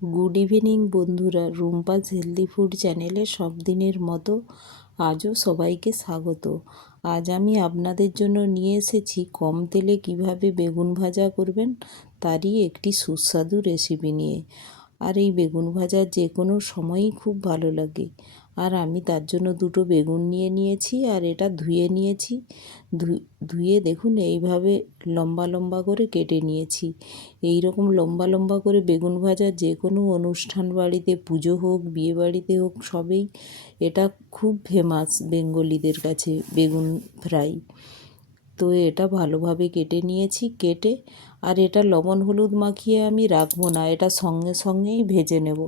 Good evening বন্ধুরা, Rumpa's healthy food চ্যানেলে সব দিনের মতো আজও সবাইকে স্বাগত। আজ আমি আপনাদের জন্য নিয়ে এসেছি কম তেলে কিভাবে বেগুন ভাজা করবেন তারই একটি সুস্বাদু রেসিপি নিয়ে। আর এই বেগুন ভাজা যে কোনো সময়ই খুব ভালো লাগে। আর আমি তার জন্য দুটো বেগুন নিয়ে নিয়েছি আর এটা ধুয়ে নিয়েছি। ধুয়ে দেখুন এইভাবে লম্বা লম্বা করে কেটে নিয়েছি। এই রকম লম্বা লম্বা করে বেগুন ভাজা যে কোনো অনুষ্ঠান বাড়িতে, পুজো হোক, বিয়ে বাড়িতে হোক, সবেই এটা খুব ফেমাস বেঙ্গলিদের কাছে বেগুন ফ্রাই। তো এটা ভালোভাবে কেটে নিয়েছি। কেটে আর এটা লবণ হলুদ মাখিয়ে আমি রাখবো না, এটা সঙ্গে সঙ্গেই ভেজে নেব।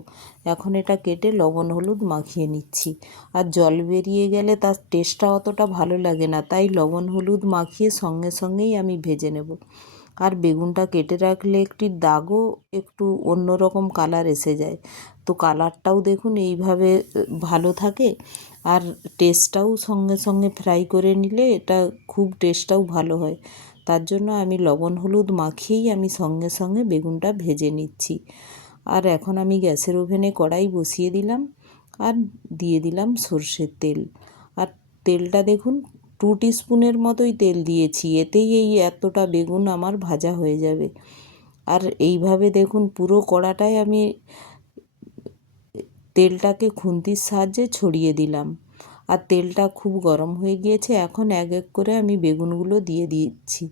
এখন এটা কেটে লবণ হলুদ মাখিয়ে নিচ্ছি। আর জল বেরিয়ে গেলে তার টেস্টটা অতটা ভালো লাগে না, তাই লবণ হলুদ মাখিয়ে সঙ্গে সঙ্গেই আমি ভেজে নেব। আর বেগুনটা কেটে রাখলে একটি দাগও একটু অন্যরকম কালার এসে যায়। তো কালারটাও দেখুন এইভাবে ভালো থাকে। আর টেস্টটাও সঙ্গে সঙ্গে ফ্রাই করে নিলে এটা খুব টেস্টটাও ভালো হয়। তার জন্য আমি লবণ হলুদ মাখিয়েই আমি সঙ্গে সঙ্গে বেগুনটা ভেজে নিচ্ছি। আর এখন আমি গ্যাসের ওভেনে কড়াই বসিয়ে দিলাম আর দিয়ে দিলাম সর্ষের তেল। আর তেলটা দেখুন 2 টিস্পুনের মতোই তেল দিয়েছি, এতেই এই এতটা বেগুন আমার ভাজা হয়ে যাবে। আর এইভাবে দেখুন পুরো কড়াটায় আমি তেলটাকে খুন্তির সাহায্যে ছড়িয়ে দিলাম। আর তেলটা খুব গরম হয়ে গিয়েছে। এখন এক এক করে আমি বেগুনগুলো দিয়ে দিচ্ছি।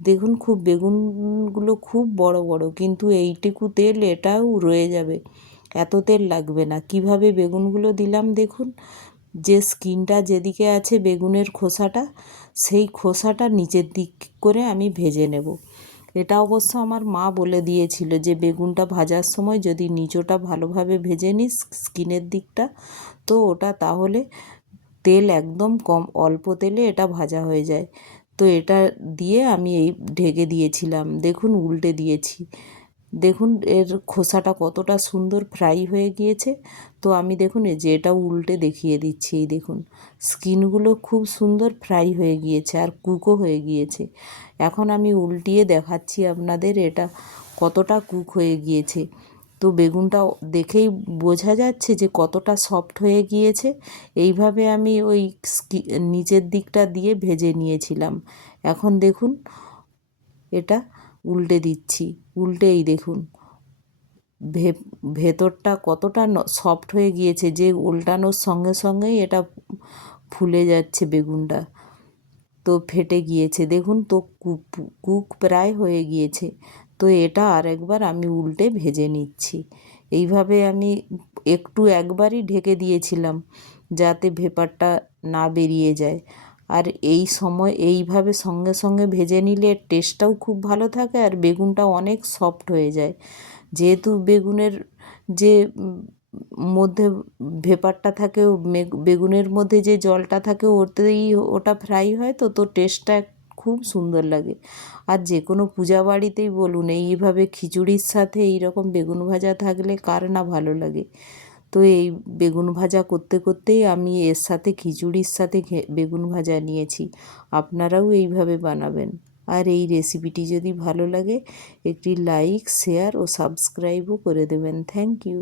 দেখুন বেগুনগুলো খুব বড় বড়, কিন্তু এইটুকু তেল এটাও রয়ে যাবে, এত তেল লাগবে না। কিভাবে বেগুনগুলো দিলাম দেখুন, যে স্কিনটা যেদিকে আছে বেগুনের খোসাটা, সেই খোসাটা নিচের দিক করে আমি ভেজে নেব। এটা অবশ্য আমার মা বলে দিয়েছিল যে বেগুনটা ভাজার সময় যদি নিচটা ভালোভাবে ভেজে নিস স্কিনের দিকটা, তো ওটা তাহলে তেল একদম কম, অল্প তেলে এটা ভাজা হয়ে যায়। তো এটা দিয়ে আমি এই ঢেকে দিয়েছিলাম। দেখুন উল্টে দিয়েছি, দেখুন এর খোসাটা কতটা সুন্দর ফ্রাই হয়ে গিয়েছে। তো আমি দেখুন এই যে এটা উল্টে দেখিয়ে দিচ্ছি, এই দেখুন স্কিনগুলো খুব সুন্দর ফ্রাই হয়ে গিয়েছে আর কুকও হয়ে গিয়েছে। এখন আমি উল্টিয়ে দেখাচ্ছি আপনাদের এটা কতটা কুক হয়ে গিয়েছে। তো বেগুনটা দেখেই বোঝা যাচ্ছে যে কতটা সফট হয়ে গিয়েছে। এইভাবে আমি ওই নিচের দিকটা দিয়ে ভেজে নিয়েছিলাম। এখন দেখুন এটা উল্টে দিচ্ছি, উল্টেই দেখুন ভেতরটা কতটা সফট হয়ে গিয়েছে, যে উল্টানোর সঙ্গে সঙ্গেই এটা ফুলে যাচ্ছে বেগুনটা, তো ফেটে গিয়েছে দেখুন। তো কুক প্রায় হয়ে গিয়েছে। তো এটা আরেকবার আমি উল্টে ভেজে নিচ্ছি। এইভাবে আমি একবারই ঢেকে দিয়েছিলাম যাতে ভেপারটা না বেরিয়ে যায়। আর এই সময় এইভাবে সঙ্গে সঙ্গে ভেজে নিলে টেস্টটাও খুব ভালো থাকে আর বেগুনটা অনেক সফট হয়ে যায়। যেহেতু বেগুনের যে মধ্যে ভেপারটা থাকে, বেগুনের মধ্যে যে জলটা থাকে ওতেই ওটা ফ্রাই হয়, তো তো টেস্টটা খুব সুন্দর লাগে। আর যে কোনো পূজা বাড়িতেই বলুন এইভাবে খিচুড়ির সাথে এই রকম বেগুন ভাজা থাকলে কার না ভালো লাগে। তো এই বেগুন ভাজা করতে করতেই আমি এর সাথে খিচুড়ির সাথে বেগুন ভাজা নিয়েছি। আপনারাও এইভাবে বানাবেন। আর এই রেসিপিটি যদি ভালো লাগে একটি লাইক, শেয়ার ও সাবস্ক্রাইবও করে দেবেন। Thank you.